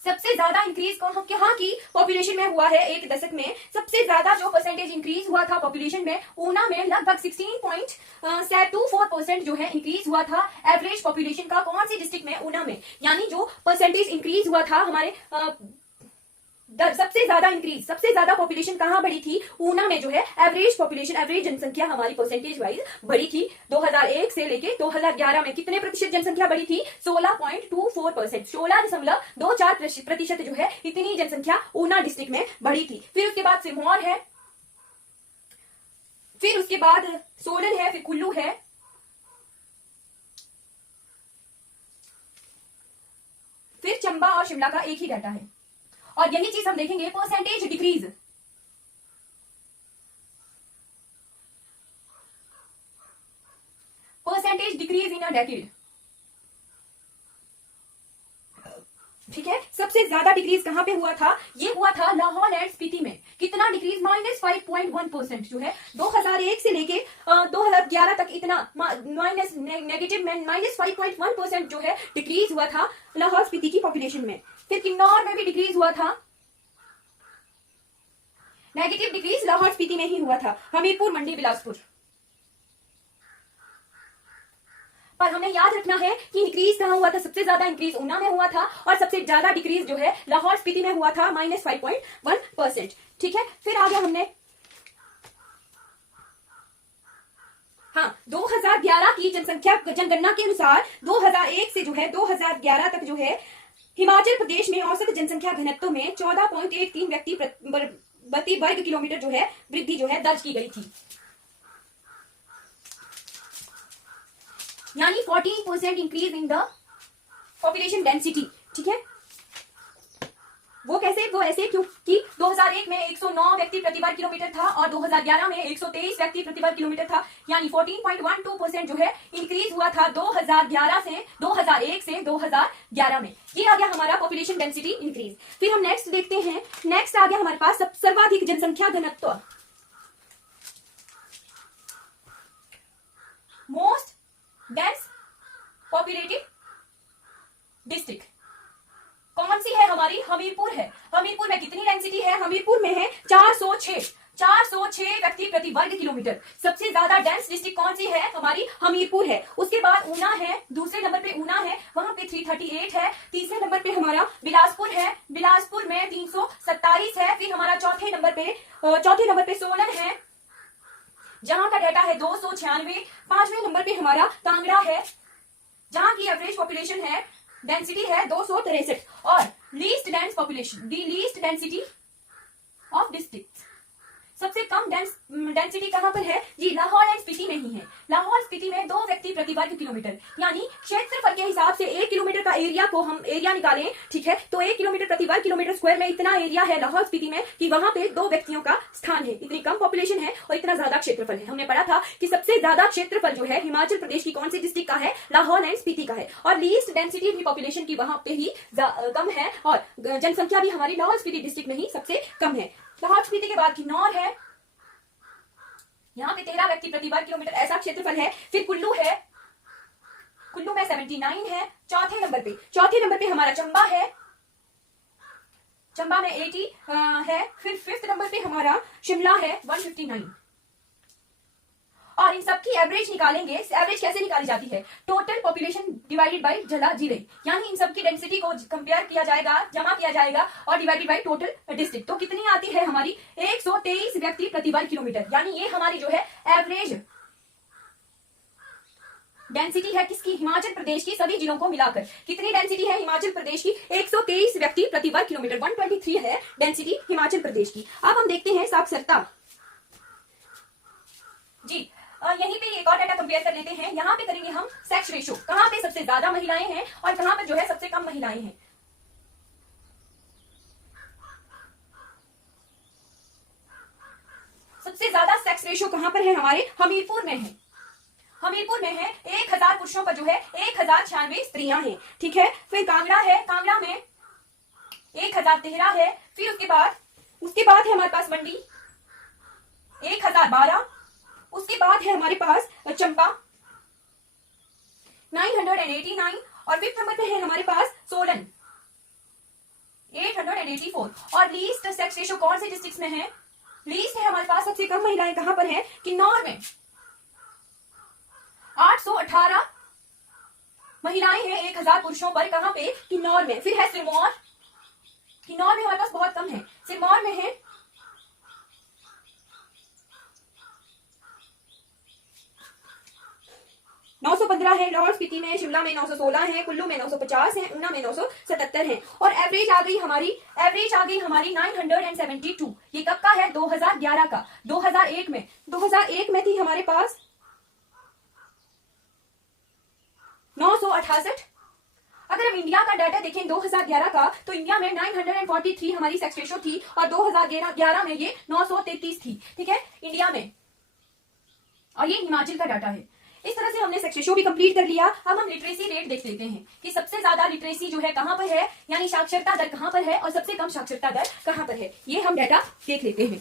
सबसे ज्यादा इंक्रीज कहाँ की पॉपुलेशन में हुआ है, एक दशक में सबसे ज्यादा जो परसेंटेज इंक्रीज हुआ था पॉपुलेशन में, ऊना में लगभग 16.24% जो है इंक्रीज हुआ था एवरेज पॉपुलेशन का। कौन सी डिस्ट्रिक्ट में, ऊना में। यानी जो परसेंटेज इंक्रीज हुआ था हमारे सबसे ज्यादा पॉपुलेशन कहां बढ़ी थी, ऊना में जो है एवरेज पॉपुलेशन, एवरेज जनसंख्या हमारी परसेंटेज वाइज बढ़ी थी। 2001 से लेके 2011 में कितने प्रतिशत जनसंख्या बढ़ी थी, 16.24%, 16.24% जो है इतनी जनसंख्या ऊना डिस्ट्रिक्ट में बढ़ी थी। फिर उसके बाद सिरमौर है, फिर उसके बाद सोलन है, फिर कुल्लू है, फिर चंबा और शिमला का एक ही डाटा है। और यही चीज हम देखेंगे percentage decrease. Percentage decrease in a decade. ठीक है, सबसे ज्यादा डिक्रीज कहां पे हुआ था, ये हुआ था लाहौल एंड स्पीति में। कितना डिक्रीज, -5.1% जो है 2001 से लेके 2011 तक इतना नेगेटिव में -5.1% जो है डिक्रीज हुआ था लाहौल स्पीति की पॉपुलेशन में। फिर किन्नौर में भी डिक्रीज हुआ था, नेगेटिव डिक्रीज लाहौल स्पीति में ही हुआ था। हमीरपुर, मंडी, बिलासपुर। पर हमें याद रखना है कि इंक्रीज कहां हुआ था, सबसे ज्यादा इंक्रीज ऊना में हुआ था और सबसे ज्यादा डिक्रीज जो है लाहौल स्पीति में हुआ था, -5.1%। ठीक है, फिर आगे हमने 2011 की जनगणना के अनुसार 2001 से जो है 2011 तक जो है हिमाचल प्रदेश में औसत जनसंख्या घनत्व में 14.13 व्यक्ति प्रति वर्ग किलोमीटर जो है वृद्धि जो है दर्ज की गई थी। यानी 14% increase in the population density. ठीक है, वो कैसे? वो ऐसे क्योंकि 2001 में 109 व्यक्ति प्रति वर्ग किलोमीटर था और 2011 में 123 व्यक्ति प्रति वर्ग किलोमीटर था, यानी 14.12% जो है इंक्रीज हुआ था 2001 से 2011 में। ये आ गया हमारा पॉपुलेशन डेंसिटी इंक्रीज। फिर हम नेक्स्ट देखते हैं, नेक्स्ट आ गया हमारे पास सर्वाधिक जनसंख्या घनत्व, मोस्ट डेंस पॉपुलेटेड डिस्ट्रिक्ट कौन सी है? हमारी हमीरपुर है। हमीरपुर में कितनी डेंसिटी है? हमीरपुर में है 406 व्यक्ति प्रति वर्ग किलोमीटर। सबसे ज्यादा डेंस डिस्ट्रिक्ट कौन सी है? हमारी हमीरपुर है। उसके बाद ऊना है, दूसरे नंबर पे ऊना है, वहां पे 338 है। तीसरे नंबर पे हमारा बिलासपुर है, बिलासपुर में 327 है। फिर हमारा चौथे नंबर पे सोलन है, जहां का डाटा है 296। पांचवें नंबर पे हमारा कांगड़ा है, जहां की एवरेज पॉपुलेशन है, डेंसिटी है 263। और least dense population, the least density of district, सबसे कम डेंसिटी कहां पर है? जी लाहौल एंड स्पीति में ही है। लाहौल स्पीति में 2 व्यक्ति प्रति वर्ग किलोमीटर, यानी क्षेत्रफल के हिसाब से 1 किलोमीटर का एरिया को हम एरिया निकालें, ठीक है, तो 1 किलोमीटर प्रति वर्ग किलोमीटर स्क्वायर में इतना एरिया है लाहौल स्पीति में कि वहां पे 2 व्यक्तियों का स्थान है। इतनी कम पॉपुलेशन है और इतना ज्यादा क्षेत्रफल है। हमने पढ़ा था कि सबसे ज्यादा क्षेत्रफल जो है हिमाचल प्रदेश की कौन सी डिस्ट्रिक्ट का है? लाहौल एंड स्पीति का है। और लीस्ट डेंसिटी भी पॉपुलेशन की वहां पे ही कम है और जनसंख्या भी हमारी लाहौल स्पीति डिस्ट्रिक्ट में ही सबसे कम है। लाहौल स्पीति के बाद किन्नौर है, यहाँ पे 13 व्यक्ति प्रति वर्ग किलोमीटर ऐसा क्षेत्रफल है। फिर कुल्लू है, कुल्लू में 79 है चौथे नंबर पे हमारा चंबा है, चंबा में 80 है। फिर 5th नंबर पे हमारा शिमला है 159। और इन सबकी एवरेज निकालेंगे। एवरेज कैसे निकाली जाती है? टोटल पॉपुलेशन डिवाइडेड बाय जिले, यानी इन सबकी डेंसिटी को कंपेयर किया जाएगा, जमा किया जाएगा और डिवाइडेड बाय टोटल डिस्ट्रिक्ट। तो कितनी आती है हमारी? 123 व्यक्ति प्रति वर्ग किलोमीटर, यानी ये हमारी जो है एवरेज डेंसिटी है किसकी? हिमाचल प्रदेश की सभी जिलों को मिलाकर। कितनी डेंसिटी है हिमाचल प्रदेश की? 123 व्यक्ति प्रति वर्ग किलोमीटर, 123 है डेंसिटी हिमाचल प्रदेश की। अब हम देखते हैं साक्षरता। जी यहीं पे एक और डाटा कंपेयर कर लेते हैं। यहाँ पे करेंगे हम सेक्स रेशो, कहां पे सबसे ज्यादा महिलाएं हैं और कहां पर जो है सबसे कम महिलाएं हैं। सबसे ज्यादा सेक्स रेशो कहां पर है? हमारे हमीरपुर में है। हमीरपुर में है 1000 पुरुषों पर जो है 1096 स्त्रियां हैं, ठीक है। फिर कांगड़ा है, कांगड़ा में 1013 है। फिर उसके बाद है हमारे पास मंडी 1012। उसके बाद है हमारे पास चंबा 989 और 5th नंबर पे है हमारे पास सोलन 884। और लीस्ट सेक्स रेशो कौन से डिस्ट्रिक्ट में है? लीस्ट है हमारे पास, सबसे कम महिलाएं कहां पर है? किन्नौर में 818 महिलाएं हैं 1000 पुरुषों पर, कहां पे? किन्नौर में। फिर है सिरमौर, किन्नौर में हमारे पास बहुत कम है, सिरमौर में है 915 है। लाहौल स्पीति में, शिमला में 916 है, कुल्लू में 950 है, ऊना में 977 है। और एवरेज आ गई हमारी 972। ये कब का है? 2011 का। 2001 में थी हमारे पास 968। अगर हम इंडिया का डाटा देखें 2011 का, तो इंडिया में 943 हमारी सेक्स रेशो थी और 2011 में ये 933 थी, ठीक है, इंडिया में। और ये हिमाचल का डाटा है। इस तरह से हमने सेक्स रेशो भी कंप्लीट कर लिया। अब हम लिटरेसी रेट देख लेते हैं कि सबसे ज्यादा लिटरेसी जो है कहां पर है, यानी साक्षरता दर कहां पर है और सबसे कम साक्षरता दर कहां पर है। ये हम डाटा देख लेते हैं।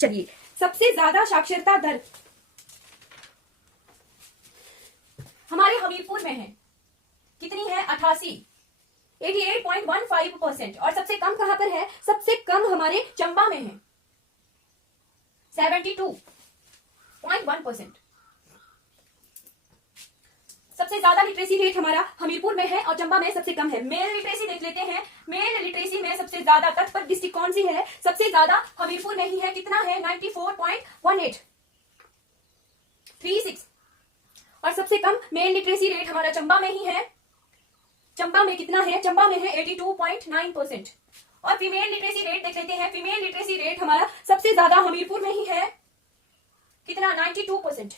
चलिए, सबसे ज्यादा साक्षरता दर हमारे हमीरपुर में है। कितनी है? 88.15%। और सबसे कम कहां पर है? सबसे कम हमारे चंबा में है 72.1%। सबसे ज्यादा लिटरेसी रेट हमारा हमीरपुर में है और चंबा में सबसे कम है। मेल लिटरेसी देख लेते हैं। मेल लिटरेसी में सबसे ज्यादा तत्पर डिस्ट्रिक्ट कौन सी है? सबसे ज्यादा हमीरपुर में ही है। कितना है? 94.1836। और सबसे कम मेल लिटरेसी रेट हमारा चंबा में ही है। चंबा में कितना है? चंबा में है 82.9%। और फीमेल लिटरेसी रेट देख लेते हैं। फीमेल लिटरेसी रेट हमारा सबसे ज्यादा हमीरपुर में ही है। कितना? 92%,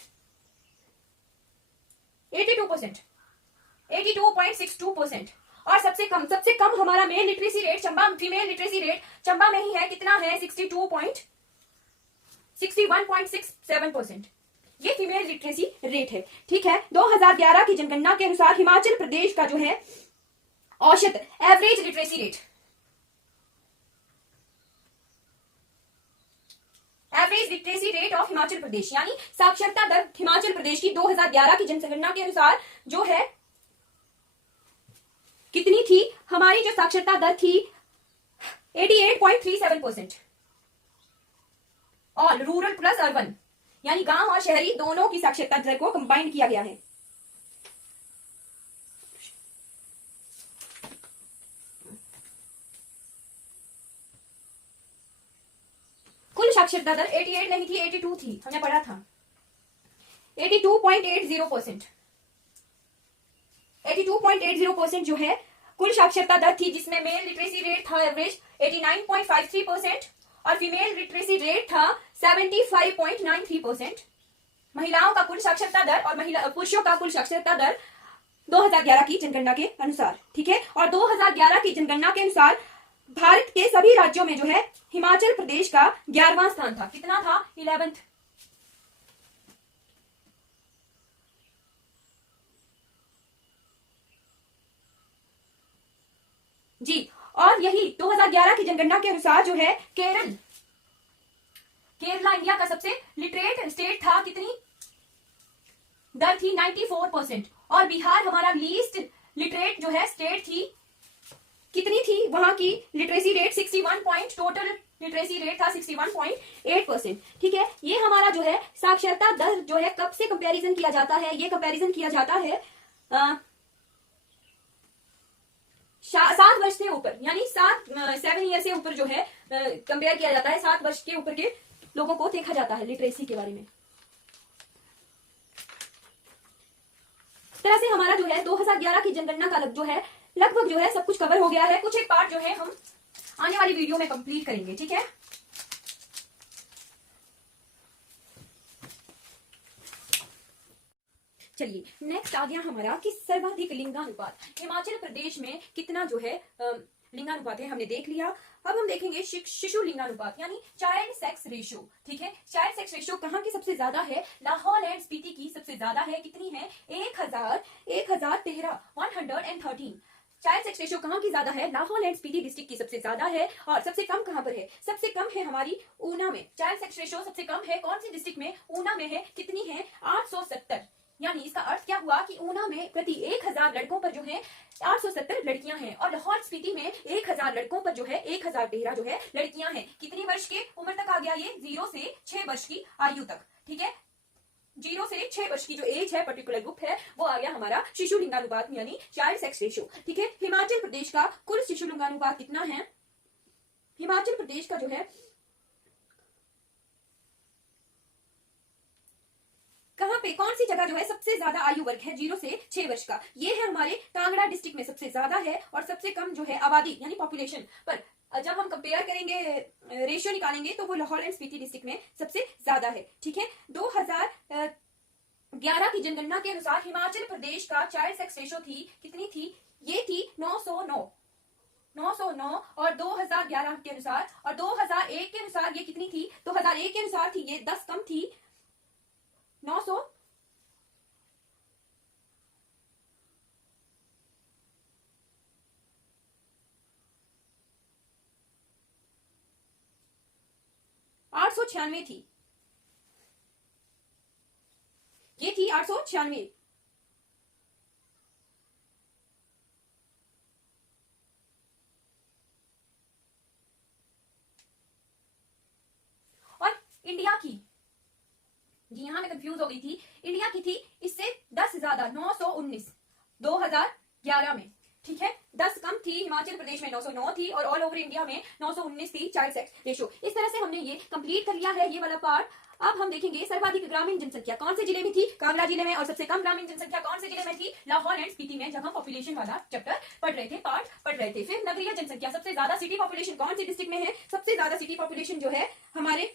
82%, 82.62%। और सबसे कम हमारा mail literacy rate Chamba, female literacy rate Chamba में ही है, कितना है 61.67%। ये फीमेल लिटरेसी रेट है, ठीक है। 2011 की जनगणना के अनुसार हिमाचल प्रदेश का जो है औसत average literacy rate, average literacy rate of Himachal Pradesh, यानी साक्षरता दर हिमाचल प्रदेश की 2011 की जनगणना के अनुसार जो है कितनी थी, हमारी जो साक्षरता दर थी 88.37%। और रूरल प्लस अर्बन, यानी गांव और शहरी दोनों की साक्षरता दर को कंबाइन किया गया है। कुल साक्षरता दर 88 नहीं थी, 82 थी, हमने पढ़ा था 82.80%। 82.80% जो है कुल साक्षरता दर थी, जिसमें मेल लिटरेसी रेट था एवरेज 89.53% और फीमेल लिटरेसी रेट था 75.93%। महिलाओं का कुल साक्षरता दर और पुरुषों का कुल साक्षरता दर 2011 की जनगणना के अनुसार, ठीक है। और 2011 की जनगणना के अनुसार भारत के सभी राज्यों में जो है हिमाचल प्रदेश का 11वां स्थान था। कितना था? 11th। जी, और यही 2011 की जनगणना के अनुसार जो है केरला इंडिया का सबसे लिटरेट स्टेट था। कितनी दर थी? 94%। और बिहार हमारा लीस्ट लिटरेट जो है स्टेट थी। कितनी थी वहां की literacy rate? 61 total literacy rate था 61.8%, ठीक है। ये हमारा जो है साक्षरता दर जो है कब से कंपैरिजन किया जाता है? ये कंपैरिजन किया जाता है 7 वर्ष से ऊपर, यानी 7 ईयर से ऊपर जो है कंपेयर किया जाता है। 7 वर्ष के ऊपर के लोगों को देखा जाता है लिटरेसी के बारे में। इस तरह से हमारा जो है 2011 की जनगणना का जो है लगभग जो है सब कुछ कवर हो गया है। कुछ एक पार्ट जो है हम आने वाली वीडियो में कंप्लीट करेंगे, ठीक है। चलिए नेक्स्ट आ गया हमारा कि सर्वाधिक लिंगानुपात हिमाचल प्रदेश में कितना जो है लिंगानुपात है, हमने देख लिया। अब हम देखेंगे शिशु लिंगानुपात, यानी चाइल्ड सेक्स रेशियो, ठीक है। चाइल्ड सेक्स रेशियो कहाँ की सबसे ज्यादा है? लाहौल एंड स्पीति की सबसे ज्यादा है। कितनी है? 1013 113। चाइल्ड सेक्स रेशियो कहाँ की ज्यादा है? लाहौल एंड स्पीति डिस्ट्रिक्ट की सबसे ज्यादा है। और सबसे कम कहाँ पर है? सबसे कम है हमारी ऊना में। चाइल्ड सेक्स रेशियो सबसे कम है कौन सी डिस्ट्रिक्ट में? ऊना में है। कितनी है? 870। यानी इसका अर्थ क्या हुआ कि ऊना में प्रति 1000 लड़कों पर जो है 870 लड़कियां हैं, और लाहौल स्पीति में 1000 लड़कों पर जो है 1013 जो है लड़कियां हैं। कितनी वर्ष के उम्र तक आ गया ये? 0 से 6 वर्ष की आयु तक, ठीक है। 0 से 6 वर्ष की जो एज है, पर्टिकुलर ग्रुप है, वो आ गया हमारा शिशु लिंगानुपात यानी चाइल्ड सेक्स रेशियो, ठीक है। हिमाचल प्रदेश का कुल शिशु लिंगानुपात कितना है? हिमाचल प्रदेश का जो है कहां पे, कौन सी जगह जो है सबसे ज्यादा आयु वर्ग है 0 से 6 वर्ष का? ये है हमारे कांगड़ा डिस्ट्रिक्ट में सबसे ज्यादा है, और सबसे कम जो है आबादी यानी पॉपुलेशन पर जब हम कंपेयर करेंगे, रेशियो निकालेंगे, तो वो लाहौल एंड स्पीति डिस्ट्रिक्ट में सबसे ज्यादा है, ठीक है। 2011 की जनगणना के अनुसार हिमाचल प्रदेश का चाइल्ड सेक्स रेशियो थी, कितनी थी? ये थी 909। और 2011 के अनुसार और 2001 के अनुसार ये कितनी थी? 2001 के अनुसार थी ये 10 कम थी, 900। थी, ये थी 896। और इंडिया की, जी यहां मैं कंफ्यूज हो गई थी, इंडिया की थी इससे 10 ज्यादा 919 2011 में, ठीक है। 10 कम थी, हिमाचल प्रदेश में 909 थी, और ऑल ओवर इंडिया में 919 थी चाइल्ड सेक्स रेशियो। इस तरह से हमने ये कंप्लीट कर लिया है ये वाला पार्ट। अब हम देखेंगे सर्वाधिक ग्रामीण जनसंख्या कौन से जिले में थी? कांगड़ा जिले में। और सबसे कम ग्रामीण जनसंख्या कौन से जिले में थी? लाहौल एंड स्पीति में, जब हम पॉपुलेशन वाला चैप्टर पढ़ रहे थे, पार्ट पढ़ रहे थे। फिर नगरीय जनसंख्या, सबसे ज्यादा सिटी पॉपुलेशन कौन सी डिस्ट्रिक्ट में है? सबसे ज्यादा सिटी पॉपुलेशन जो है हमारे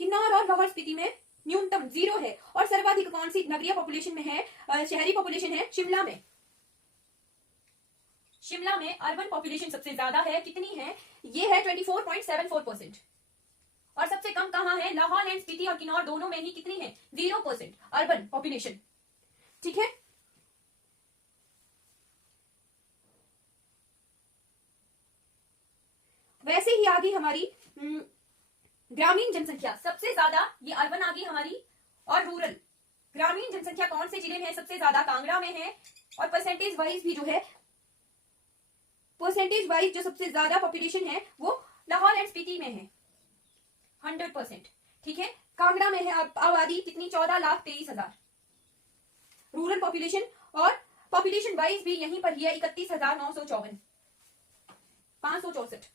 किन्नौर और लाहौल स्पीति में न्यूनतम 0 है। और सर्वाधिक कौन सी नगरीय पॉपुलेशन में है, शहरी पॉपुलेशन है शिमला में। शिमला में अर्बन पॉपुलेशन सबसे ज्यादा है, कितनी है, ये है 24.74%। और सबसे कम कहां है, लाहौल एंड स्पीति और किन्नौर दोनों में ही कितनी है, 0% अर्बन पॉपुलेशन। ठीक है, वैसे ही आ गई हमारी ग्रामीण जनसंख्या, सबसे ज्यादा ये अर्बन आ गई हमारी और रूरल। ग्रामीण जनसंख्या कौन से जिले में है, सबसे ज्यादा कांगड़ा में है। और परसेंटेज वाइज भी जो है, परसेंटेज वाइज जो सबसे ज्यादा पॉपुलेशन है वो लाहौल एंड स्पीति में है 100%। ठीक है, कांगड़ा में है आबादी कितनी, 14,23,000 रूरल पॉपुलेशन। और पॉपुलेशन वाइज भी यहीं पर ही है 31,954 564,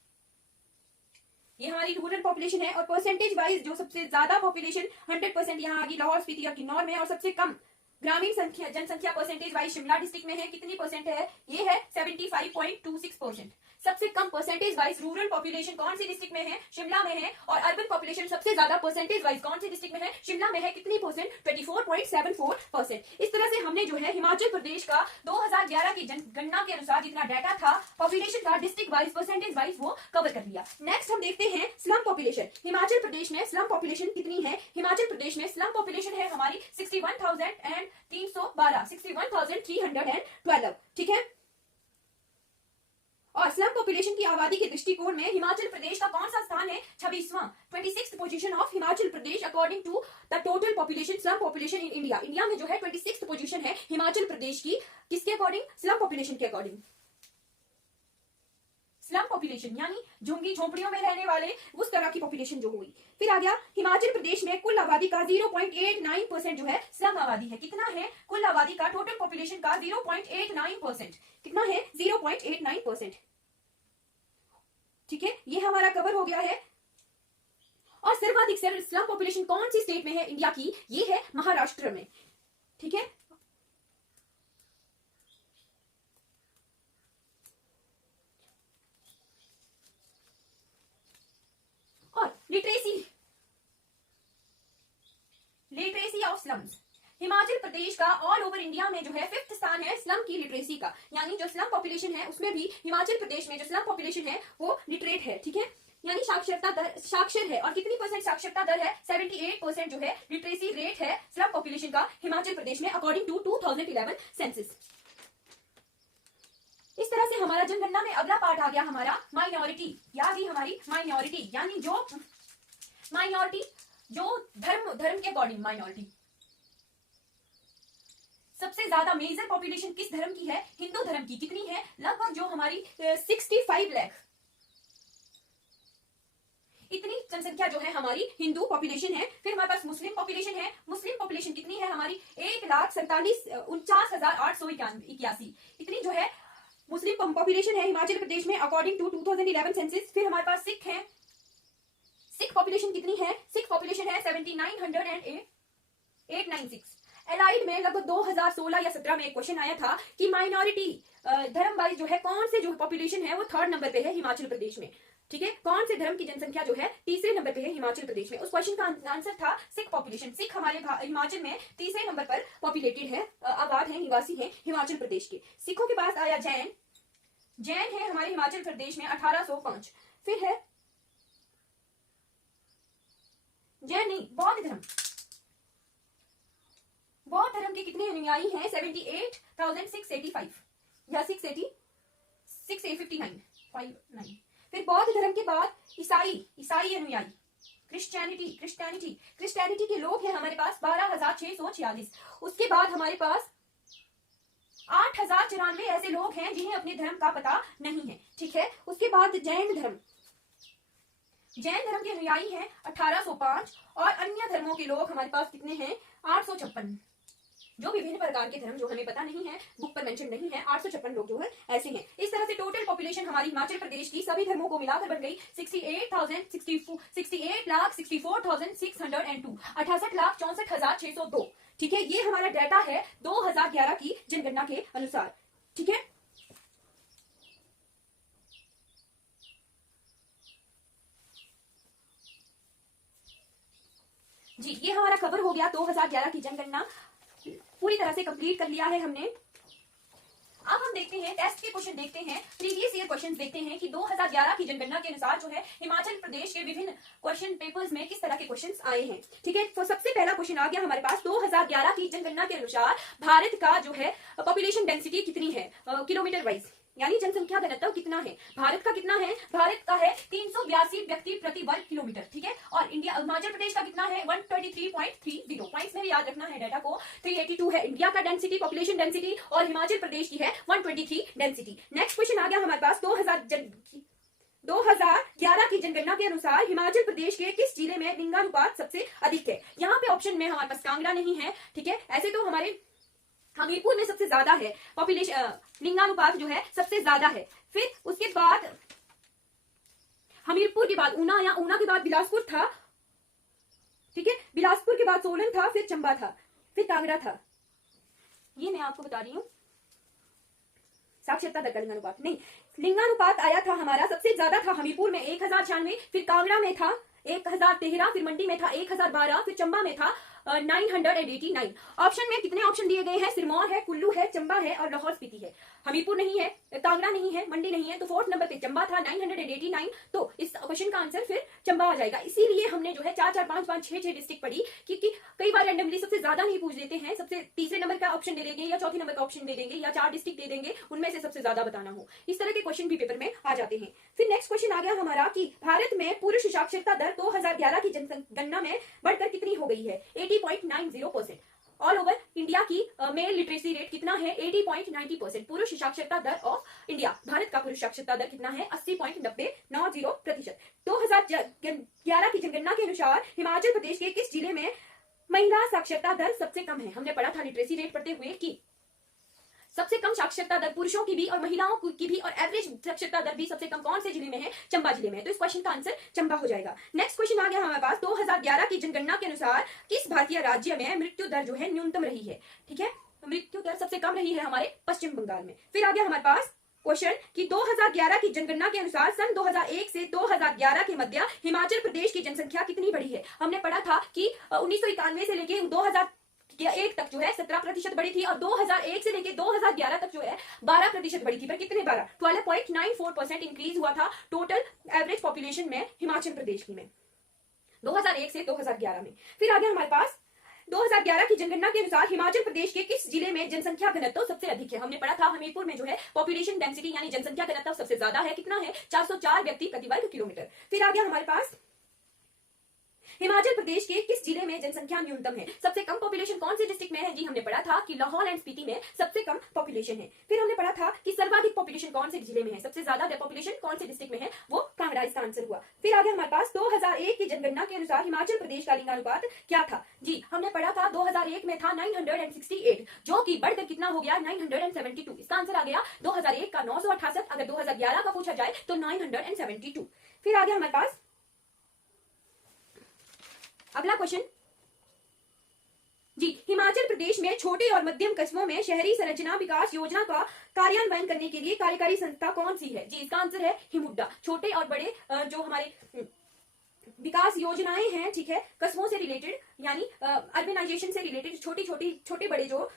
ये हमारी रूरल पॉपुलेशन है। और परसेंटेज वाइज जो सबसे ज्यादा पॉपुलेशन 100% यहाँ आ गई लाहौल स्पीति और किन्नौर में। और सबसे कम ग्रामीण संख्या जनसंख्या परसेंटेज वाइज शिमला डिस्ट्रिक्ट में है, कितनी परसेंट है, ये है 75.26%। सबसे कम परसेंटेज वाइज रूरल पॉपुलेशन कौन सी डिस्ट्रिक्ट में है, शिमला में है। और अर्बन पॉपुलेशन सबसे ज्यादा परसेंटेज वाइज कौन सी डिस्ट्रिक्ट में है, शिमला में है, कितनी परसेंट, 24.74%। इस तरह से हमने जो है हिमाचल प्रदेश का 2011 की जनगणना के अनुसार जितना डाटा था पॉपुलेशन का डिस्ट्रिक्ट वाइज परसेंटेज वाइज वो कवर कर लिया। नेक्स्ट हम देखते हैं स्लम पॉपुलेशन। हिमाचल प्रदेश में स्लम पॉपुलेशन कितनी है, हिमाचल प्रदेश में स्लम पॉपुलेशन है हमारी 61,312 61,312। ठीक है, और स्लम पॉपुलेशन की आबादी के दृष्टिकोण में हिमाचल प्रदेश का कौन सा स्थान है, 26वां 26th position of Himachal Pradesh according to the total population slum population in India. India में जो है 26th पोजीशन है हिमाचल प्रदेश की, किसके अकॉर्डिंग, स्लम पॉपुलेशन के अकॉर्डिंग। स्लम पॉपुलेशन यानी झुंगी झोंपड़ियों में रहने वाले उस तरह की पॉपुलेशन जो हुई। फिर आ गया हिमाचल प्रदेश में कुल आबादी का 0.89% जो है स्लम आबादी है। कितना है, कुल आबादी का टोटल पॉपुलेशन का 0.89%, कितना है, 0.89%। ठीक है, ये हमारा कवर हो गया है। और सर्वाधिक स्लम पॉपुलेशन कौन सी स्टेट में है इंडिया की, ये है महाराष्ट्र में। ठीक है, और literacy of slums, Himachal Pradesh का ऑल ओवर इंडिया में जो है 5th स्थान है स्लम की लिटरेसी का। यानी जो स्लम पॉपुलेशन है उसमें भी हिमाचल प्रदेश में जो स्लम पॉपुलेशन है वो लिटरेट है। ठीक है, यानी साक्षरता दर, साक्षर है। और कितनी परसेंट साक्षरता दर है, 78% जो है लिटरेसी रेट है स्लम पॉपुलेशन का हिमाचल प्रदेश में अकॉर्डिंग टू 2011 सेंसस। इस तरह से हमारा जनगणना में अगला पार्ट आ गया हमारा माइनॉरिटी, या भी हमारी माइनॉरिटी यानी जो माइनॉरिटी जो धर्म के अकॉर्डिंग माइनॉरिटी। सबसे ज्यादा मेजर पॉपुलेशन किस धर्म की है, हिंदू धर्म की। कितनी है, लगभग जो हमारी 65 लाख, इतनी जनसंख्या जो है हमारी हिंदू पॉपुलेशन है। फिर हमारे पास मुस्लिम पॉपुलेशन है, मुस्लिम पॉपुलेशन कितनी है हमारी, 1,47,49,881, इतनी जो है मुस्लिम पॉपुलेशन है हिमाचल प्रदेश में अकॉर्डिंग टू 2011 सेंसस। फिर हमारे पास सिख है, सिख पॉपुलेशन कितनी है, सिख पॉपुलेशन है 79,896। एलाइड में लगभग 2016 या 17 में एक क्वेश्चन आया था कि माइनॉरिटी धर्म वाइज जो है कौन से जो पॉपुलेशन है वो 3rd नंबर पे है हिमाचल प्रदेश में। ठीक है, कौन से धर्म की जनसंख्या जो है 3रे नंबर पे है हिमाचल प्रदेश में। उस क्वेश्चन का आंसर था सिख पॉपुलेशन। सिख हमारे हिमाचल में 3रे नंबर पर पॉपुलेटेड है, आबाद है, निवासी है हिमाचल प्रदेश के। सिखों के पास आया जैन, जैन है हमारे हिमाचल प्रदेश में 1805। फिर है जैन नहीं, बौद्ध धर्म, बौद्ध धर्म के कितने अनुयायी हैं, 78,685 या 659। फिर बौद्ध धर्म के बाद ईसाई अनुयायी, क्रिश्चियनिटी के लोग हैं हमारे पास 12,646। उसके बाद हमारे पास 8,094 ऐसे लोग हैं जिन्हें अपने धर्म का पता नहीं है। ठीक है, उसके बाद जैन धर्म के अनुयायी हैं 1805। और अन्य धर्मों के लोग हमारे पास कितने हैं, 856। जो विभिन्न प्रकार के धर्म जो हमें पता नहीं है, बुक पर मेंशन नहीं है, 856 लोग जो है ऐसे हैं। इस तरह से टोटल पॉपुलेशन हमारी हिमाचल प्रदेश की सभी धर्मों को मिलाकर बन गई 68,064,602 68,64,602। ठीक है, ये हमारा डाटा है 2011 की जनगणना के अनुसार। ठीक है, जी, ये हमारा कवर हो गया 2011 की जनगणना, पूरी तरह से कंप्लीट कर लिया है हमने। अब हम देखते हैं टेस्ट के क्वेश्चन, देखते हैं प्रीवियस ईयर क्वेश्चन, देखते हैं कि 2011 की जनगणना के अनुसार जो है हिमाचल प्रदेश के विभिन्न क्वेश्चन पेपर्स में किस तरह के क्वेश्चंस आए हैं। ठीक है, तो सबसे पहला क्वेश्चन आ गया हमारे पास, 2011 की जनगणना के अनुसार भारत का जो है पॉपुलेशन डेंसिटी कितनी है किलोमीटर वाइज, यानी जनसंख्या घनत्व कितना है। भारत का कितना है, भारत का है 382 व्यक्ति प्रति वर्ग किलोमीटर। ठीक है, और इंडिया हिमाचल प्रदेश का कितना है 123.30। पॉइंट्स में भी याद रखना है डाटा को। 382 है इंडिया का डेंसिटी, पॉपुलेशन डेंसिटी, और हिमाचल प्रदेश की है 123 डेंसिटी। नेक्स्ट क्वेश्चन आ गया हमारे पास, 2011 की जनगणना के अनुसार हिमाचल प्रदेश के किस जिले में लिंगानुपात सबसे अधिक है। यहाँ पे ऑप्शन में हमारे पास कांगड़ा नहीं है। ठीक है, ऐसे तो हमारे हमीरपुर में सबसे ज्यादा है पॉपुलेशन, लिंगानुपात जो है सबसे ज्यादा है। फिर उसके बाद हमीरपुर के बाद ऊना, या ऊना के बाद बिलासपुर था। ठीक है, बिलासपुर के बाद सोलन था, फिर चंबा था, फिर कांगड़ा था। ये मैं आपको बता रही हूँ साक्षरता दर का लिंगानुपात नहीं, लिंगानुपात आया था हमारा सबसे ज्यादा था हमीरपुर में 1096, फिर कांगड़ा में था 1013, फिर मंडी में था 1012, फिर चंबा में था 989। ऑप्शन में कितने ऑप्शन दिए गए हैं, सिरमौर है, कुल्लू है, चंबा है और लाहौल स्पीति है। हमीरपुर नहीं है, कांगड़ा नहीं है, मंडी नहीं है, तो फोर्थ नंबर पे चंबा था 989। तो इस क्वेश्चन का आंसर फिर चंबा आ जाएगा। इसीलिए हमने जो है 4 4 5 5 6 6 डिस्ट्रिक्ट पढ़ी, क्योंकि कई बार रैंडमली सबसे ज्यादा नहीं पूछ देते हैं, सबसे तीसरे नंबर का ऑप्शन दे देंगे या चौथे नंबर का ऑप्शन दे देंगे या 4 डिस्ट्रिक्ट दे देंगे, उनमें से सबसे ज्यादा बताना हो। इस तरह के क्वेश्चन भी पेपर में आ जाते हैं। फिर नेक्स्ट क्वेश्चन आ गया हमारा कि भारत में पुरुष साक्षरता दर 2011 की जनगणना में बढ़कर कितनी हो गई है, 80.90%। ऑल ओवर इंडिया की मेल लिटरेसी रेट कितना है, 80.90%। पुरुष साक्षरता दर ऑफ इंडिया, भारत का पुरुष साक्षरता दर कितना है, 80.90%। 2011 की जनगणना के अनुसार हिमाचल प्रदेश के किस जिले में महिला साक्षरता दर सबसे कम है। हमने पढ़ा था लिटरेसी रेट पढ़ते हुए कि सबसे कम साक्षरता दर पुरुषों की भी और महिलाओं की भी, और एवरेज साक्षरता दर भी सबसे कम कौन से जिले में है, चंबा जिले में है। तो इस क्वेश्चन का आंसर चंबा हो जाएगा। नेक्स्ट क्वेश्चन आ गया हमारे पास, 2011 की जनगणना के अनुसार किस भारतीय राज्य में मृत्यु दर जो है न्यूनतम रही है। ठीक है, मृत्यु दर सबसे कम रही है हमारे पश्चिम बंगाल में। फिर आ गया हमारे पास क्वेश्चन कि 2011 की जनगणना के अनुसार सन 2001 से 2011 के मध्य हिमाचल प्रदेश की जनसंख्या कितनी बढ़ी है। हमने पढ़ा था कि 1991 से लेके 2001 तक जो है 17% बढ़ी थी, और 2001 से लेके 2011 तक जो है 12% बढ़ी थी। पर कितने 12.94% इंक्रीज हुआ था टोटल एवरेज पॉपुलेशन में हिमाचल प्रदेश की में 2001 से 2011 में। फिर आ गया हमारे पास 2011 की जनगणना के अनुसार हिमाचल प्रदेश के किस जिले में जनसंख्या घनत्व सबसे अधिक है। हमने पढ़ा था हमीरपुर में जो है पॉपुलेशन डेंसिटी यानी जनसंख्या घनत्व सबसे ज्यादा है, कितना है 404 व्यक्ति प्रति वर्ग किलोमीटर। फिर आ गया हमारे पास हिमाचल प्रदेश के किस जिले में जनसंख्या न्यूनतम है। सबसे कम पॉपुलेशन कौन से डिस्ट्रिक्ट में है, जी हमने पढ़ा था कि लाहौल एंड स्पीति में सबसे कम पॉपुलेशन है। फिर हमने पढ़ा था कि सर्वाधिक पॉपुलेशन कौन से जिले में है, सबसे ज्यादा पॉपुलेशन कौन से डिस्ट्रिक्ट में है, वो कांगड़ा इसका आंसर हुआ। फिर आगे हमारे पास 2001 की जनगणना के अनुसार हिमाचल प्रदेश का लिंगानुपात क्या था। जी हमने पढ़ा था 2001 में था 968, जो कि बढ़कर कितना हो गया 972। इसका आंसर आ गया 2001 का 968, अगर 2011 का पूछा जाए तो 972। फिर आगे हमारे पास अगला क्वेश्चन, जी हिमाचल प्रदेश में छोटे और मध्यम कस्बों में शहरी संरचना विकास योजना का कार्यान्वयन करने के लिए कार्यकारी संस्था कौन सी है। जी इसका आंसर है हिमुड्डा। छोटे और बड़े जो हमारे विकास योजनाएं हैं, ठीक है, कस्बों से रिलेटेड यानी अर्बनाइजेशन से रिलेटेड छोटे बड़े जो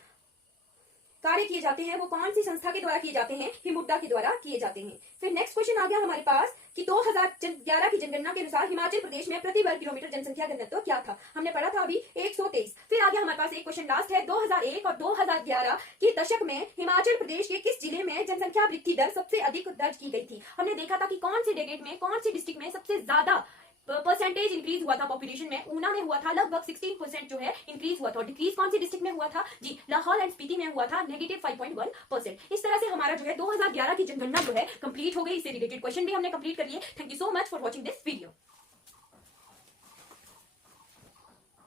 कार्य किए जाते हैं वो कौन सी संस्था के द्वारा किए जाते हैं, हिमुड्डा के द्वारा किए जाते हैं। फिर नेक्स्ट क्वेश्चन आ गया हमारे पास कि 2011 की जनगणना के अनुसार हिमाचल प्रदेश में प्रति वर्ग किलोमीटर जनसंख्या घनत्व क्या था। हमने पढ़ा था अभी 123। फिर आ गया हमारे पास एक क्वेश्चन लास्ट है, 2001 और 2011 के दशक में हिमाचल प्रदेश के किस जिले में जनसंख्या वृद्धि दर सबसे अधिक दर्ज की गई थी। हमने देखा था कि कौन से डेकेड में कौन से डिस्ट्रिक्ट में सबसे ज्यादा परसेंटेज इंक्रीज हुआ था पॉपुलेशन में। ऊना में हुआ था लगभग 16% जो है इंक्रीज हुआ था। डिक्रीज कौन सी डिस्ट्रिक्ट में हुआ था, जी लाहौल एंड स्पीति में हुआ था -5.1%। इस तरह से हमारा जो है 2011 की जनगणना जो है कंप्लीट हो गई। इससे रिलेटेड क्वेश्चन भी हमने कंप्लीट कर लिए। Thank you so much for watching this video.